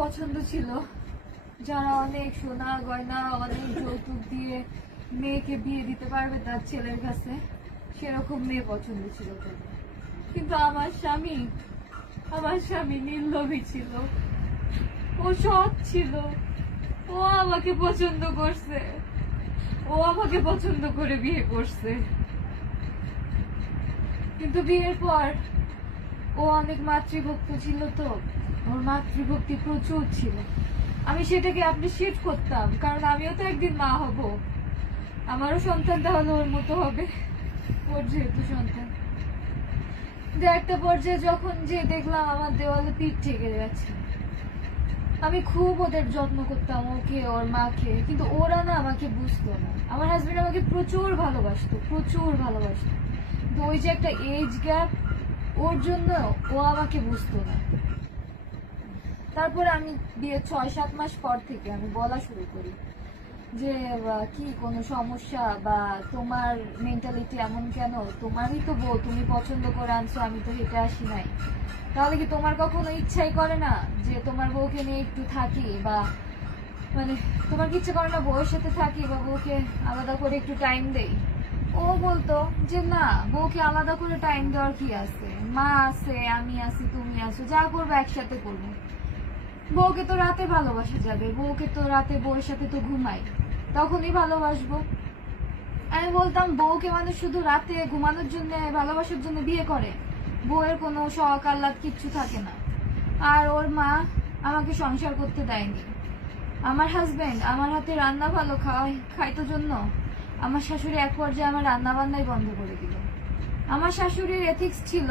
পছন্দ ছিল, যারা অনেক সোনা গয়না অনেক যৌতুক দিয়ে মেয়েকে বিয়ে দিতে পারবে তার ছেলের কাছে, সেরকম মেয়ে পছন্দ ছিল। কিন্তু আমার স্বামী নির্লোভী ছিল, ও সৎ ছিল, ও আমাকে পছন্দ করছে, ও আমাকে পছন্দ করে বিয়ে করছে। কিন্তু বিয়ের পর ও অনেক মাতৃভক্ত ছিল, তো ওর মাতৃভক্তি প্রচুর ছিল। আমি সেটাকে অ্যাপ্রিশিয়েট করতাম, কারণ আমিও তো একদিন মা হব, আমারও সন্তান তাহলে ওর মতো হবে, ওর যেহেতু সন্তান। কিন্তু একটা পর্যায়ে যখন যে দেখলাম আমার দেওয়ালে পিঠ ঠেকে যাচ্ছে, আমি খুব ওদের যত্ন করতাম, ওকে ওর মাকে, কিন্তু ওরা না আমাকে বুঝতো না। আমার হাজবেন্ড আমাকে প্রচুর ভালোবাসতো, কিন্তু ওই যে একটা এজ গ্যাপ, ওর জন্য ও আমাকে বুঝতো না। তারপরে আমি বিয়ে 6-7 মাস পর থেকে আমি বলা শুরু করি যে কি কোনো সমস্যা, বা তোমার মেন্টালিটি এমন কেন, তোমারই তো বউ, তুমি পছন্দ করে আনছো, আমি তো হেঁটে আসি নাই, তাহলে কি তোমার কখনো ইচ্ছাই করে না যে তোমার বউকে নিয়ে একটু থাকি, বা মানে তোমার কি ইচ্ছা করে না বউয়ের সাথে থাকি, বা বউকে আলাদা করে একটু টাইম দেই? ও বলতো যে না, বউকে আলাদা করে টাইম দেওয়ার কি আছে, মা আছে, আমি আছি, তুমি আছো, যা করবো একসাথে করবো। বউকে তো রাতে ভালোবাসা যাবে, বউকে তো রাতে বউয়ের সাথে তো ঘুমাই, তখনই ভালোবাসবো। আমি বলতাম বউকে মানুষ শুধু রাতে ঘুমানোর জন্য, ভালোবাসার জন্য বিয়ে করে, বউয়ের কোনো শখ আহ্লাদ কিচ্ছু থাকে না। আর ওর মা আমাকে সংসার করতে দেয়নি। আমার হাজবেন্ড আমার হাতে রান্না ভালো খাইতো জন্য আমার শাশুড়ি এক পর্যায়ে আমার রান্না বান্নাই বন্ধ করে দিল। আমার শাশুড়ির এথিক্স ছিল,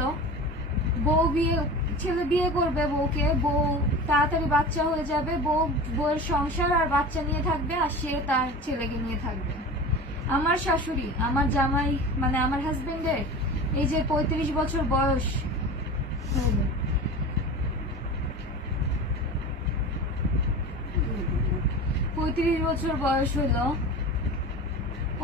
ছেলে বিয়ে করবে বউকে, বউ তাড়াতাড়ি বাচ্চা হয়ে যাবে, বউয়ের সংসার আর বাচ্চা নিয়ে থাকবে, আর সে তার ছেলেকে নিয়ে থাকবে। আমার শাশুড়ি, আমার জামাই, মানে আমার হাজবেন্ডের এই যে 35 বছর বয়স, 35 বছর বয়স হলো,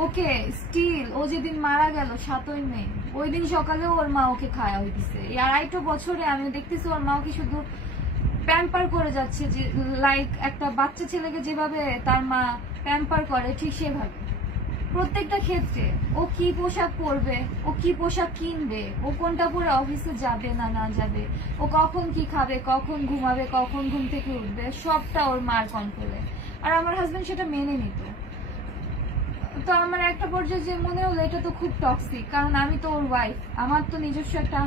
ওকে স্টিল, ও যেদিন মারা গেল 7ই মে, ওই দিন সকালে ওর মা ওকে খাওয়া হইতেছে। এই 2.5 বছরে আমি দেখতেছি ওর মা ওকে শুধু প্যাম্পার করে যাচ্ছে, যে লাইক একটা বাচ্চা ছেলেকে যেভাবে তার মা প্যাম্পার করে, ঠিক সেভাবে প্রত্যেকটা ক্ষেত্রে। ও কি পোশাক পরবে, ও কি পোশাক কিনবে, ও কোনটা পরে অফিসে যাবে না যাবে, ও কখন কি খাবে, কখন ঘুমাবে, কখন ঘুম থেকে উঠবে, সবটা ওর মার কন্ট্রোলে। আর আমার হাজবেন্ড সেটা মেনে নিত। তো আমার একটা পর্যায়ে যে মনে হলো এটা তো খুব টক্সিক, কারণ আমি তো ওর ওয়াইফ, আমার তো নিজস্ব একটা,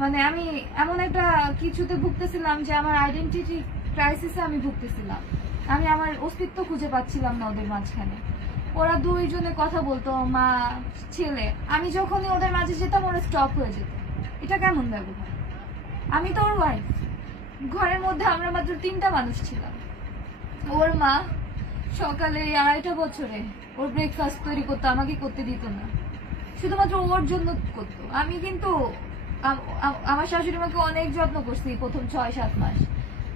মানে আমি এমন একটা কিছুতে ভুগতেছিলাম যে আমার আইডেন্টিটি ক্রাইসিসে আমি ভুগতেছিলাম। আমি আমার অস্তিত্ব খুঁজে পাচ্ছিলাম না ওদের মাঝখানে। ওরা দুইজনে কথা বলতো, মা ছেলে, আমি যখনই ওদের মাঝে যেতাম ওরা স্টপ হয়ে যেত। এটা কেমন ব্যবহার? আমি তো ওর ওয়াইফ, ঘরের মধ্যে আমরা মাত্র 3টা মানুষ ছিলাম। ওর মা সকালে 2.5 বছরে ওর ব্রেকফাস্ট তৈরি করতো, আমাকে করতে দিত না, শুধুমাত্র ওর জন্য করতো। আমি কিন্তু আমার শাশুড়ি মাকে অনেক যত্ন করছি প্রথম 6-7 মাস,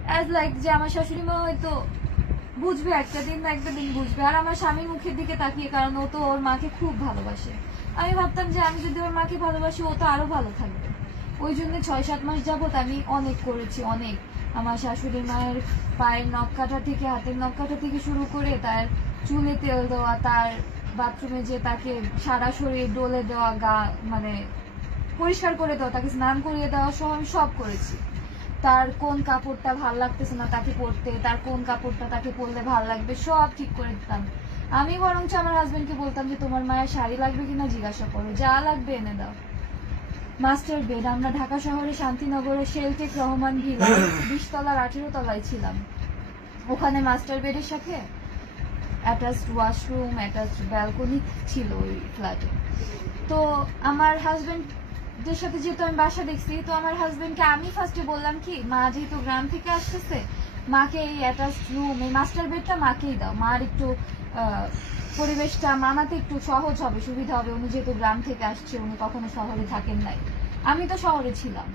অ্যাজ লাইক যে আমার শাশুড়ি মা হয়তো বুঝবে, একটা দিন বুঝবে। আর আমার স্বামীর মুখের দিকে তাকিয়ে, কারণ ও তো ওর মাকে খুব ভালোবাসে, আমি ভাবতাম যে আমি যদি ওর মাকে ভালোবাসি ও তো আরো ভালো থাকবে। ওই জন্য 6-7 মাস যাবত আমি অনেক করেছি, অনেক। আমার শাশুড়ি মায়ের পায়ের নখ কাটা থেকে, হাতের নখ কাটা থেকে শুরু করে তার চুলে তেল দেওয়া, তার বাথরুমে যে তাকে সারা শরীর ডলে দেওয়া, গা মানে পরিষ্কার করে দেওয়া, তাকে স্নান করিয়ে দেওয়া সহ আমি সব করেছি। তার কোন কাপড়টা ভাল লাগতেছে না তাকে পরতে, তার কোন কাপড়টা তাকে পরলে ভাল লাগবে, সব ঠিক করে দিতাম। আমি বরঞ্চ আমার হাজবেন্ডকে বলতাম যে তোমার মায়ের শাড়ি লাগবে কিনা জিজ্ঞাসা করো, যা লাগবে এনে দাও। মাস্টার বেড, আমরা ঢাকা শহরে শান্তিনগরের শেলটেক রহমান ভিলা 20 তলার 18 তলায় ছিলাম। ওখানে মাস্টার বেডের সাথে অ্যাটাচড ওয়াশরুম, অ্যাটাচড ব্যালকনি ছিল ওই ফ্ল্যাটে। তো আমার হাজবেন্ডের সাথে যেহেতু আমি বাসা দেখছি, তো আমার হাজবেন্ডকে আমি ফার্স্টে বললাম কি, মা যেহেতু গ্রাম থেকে আসতেছে, মাকে এই অ্যাটাচড রুম, এই মাস্টার বেডটা মাকেই দাও, মার একটু পরিবেশটা মানাতে একটু সহজ হবে, সুবিধা হবে। উনি যেহেতু গ্রাম থেকে আসছে, উনি কখনো শহরে থাকেন নাই, আমি তো শহরে ছিলাম,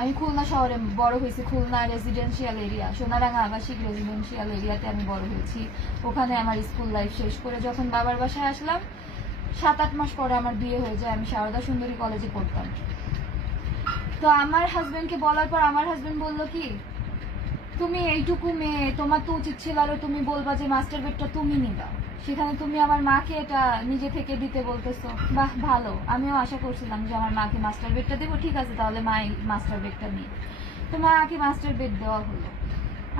আমি খুলনা শহরে বড় হয়েছি, খুলনা রেসিডেন্সিয়াল এরিয়া, সোনারাঙ্গা আবাসিক রেসিডেন্সিয়াল এরিয়াতে আমি বড় হয়েছি। ওখানে আমার স্কুল লাইফ শেষ করে যখন বাবার বাসায় আসলাম, 7-8 মাস পরে আমার বিয়ে হয়ে যায়, আমি সারদা সুন্দরী কলেজে পড়তাম। তো আমার হাজবেন্ডকে বলার পর আমার হাজবেন্ড বললো কি, তুমি এইটুকু মেয়ে, তোমার তো উচিত ছিল আরো তুমি বলবা যে মাস্টার বেডটা তুমি নিবা, সেখানে তুমি আমার মাকে এটা নিজে থেকে দিতে বলতেছো। বাহ ভালো, আমিও আশা করছিলাম যে আমার মাকে মাস্টার বেডটা দেবো, ঠিক আছে তাহলে মাই মাস্টার বেডটা নিই। তো মাকে মাস্টার বেড দেওয়া হলো,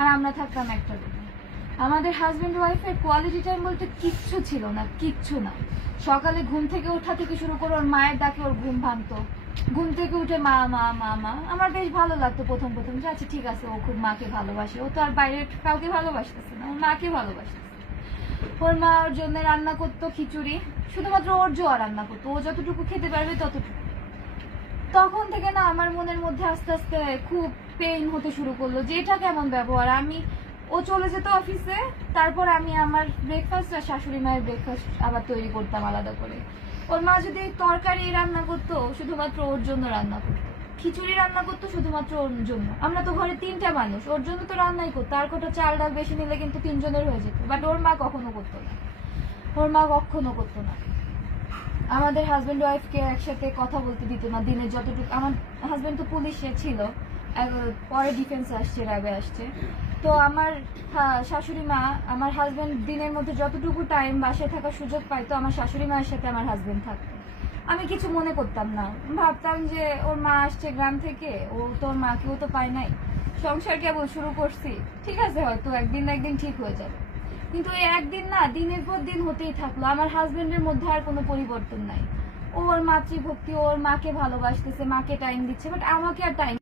আর আমরা থাকতাম একটা রুমে। আমাদের হাজবেন্ড ওয়াইফের কোয়ালিটি টাইম বলতে কিচ্ছু ছিল না, কিচ্ছু না। সকালে ঘুম থেকে ওঠা থেকে শুরু করে ওর মায়ের ডাকে ওর ঘুম ভাঙতো, ঘুম থেকে উঠে মা মা মা মা। আমার বেশ ভালো লাগতো প্রথম প্রথম যে আচ্ছা ঠিক আছে ও খুব মাকে ভালোবাসে, ও তো আর বাইরে কাউকে ভালোবাসতেছে না, ওর মাকে ভালোবাসতেছে। ওর মা ওর জন্য রান্না করতো খিচুড়ি, শুধুমাত্র ওর জোয়া রান্না করতো, ও যতটুকু খেতে পারবে ততটুকু। তখন থেকে না আমার মনের মধ্যে আস্তে আস্তে খুব পেইন হতে শুরু করলো যে এটা কেমন ব্যবহার। আমি, ও চলে যেত অফিসে, তারপর আমি আমার ব্রেকফাস্ট আর শাশুড়ি মায়ের ব্রেকফাস্ট আবার তৈরি করতাম আলাদা করে। ওর মা যদি তরকারি রান্না করতো শুধুমাত্র ওর জন্য রান্না করতো, খিচুড়ি রান্না করতো শুধুমাত্র ওর জন্য। আমরা তো ঘরে 3টা মানুষ, ওর জন্য তো রান্নাই করতো, আর কোটা চাল ডাল বেশি নিলে কিন্তু 3 জনের হয়ে যেত, বাট ওর মা কখনো করতো না, ওর মা কখনো করতো না। আমাদের হাজবেন্ড ওয়াইফকে একসাথে কথা বলতে দিত না দিনে যতটুকু। আমার হাজবেন্ড তো পুলিশে ছিল, পরে ডিফেন্স আসছে, র্যাবে আসছে। তো আমার শাশুড়ি মা, আমার হাজবেন্ড দিনের মধ্যে যতটুকু টাইম বাসায় থাকার সুযোগ পাইতো আমার শাশুড়ি মায়ের সাথে আমার হাজবেন্ড থাকতো। আমি কিছু মনে করতাম না, ভাবতাম যে ওর মা আসছে গ্রাম থেকে, ও তো ওর মাকেও তো পায় নাই, সংসার কেবল শুরু করছি, ঠিক আছে হয়তো একদিন না একদিন ঠিক হয়ে যাবে। কিন্তু এই একদিন না দিনের পর দিন হতেই থাকলো, আমার হাজবেন্ডের মধ্যে আর কোনো পরিবর্তন নাই। ও ওর মাতৃভক্তি, ওর মাকে ভালোবাসতেছে, মাকে টাইম দিচ্ছে, বাট আমাকে আর টাইম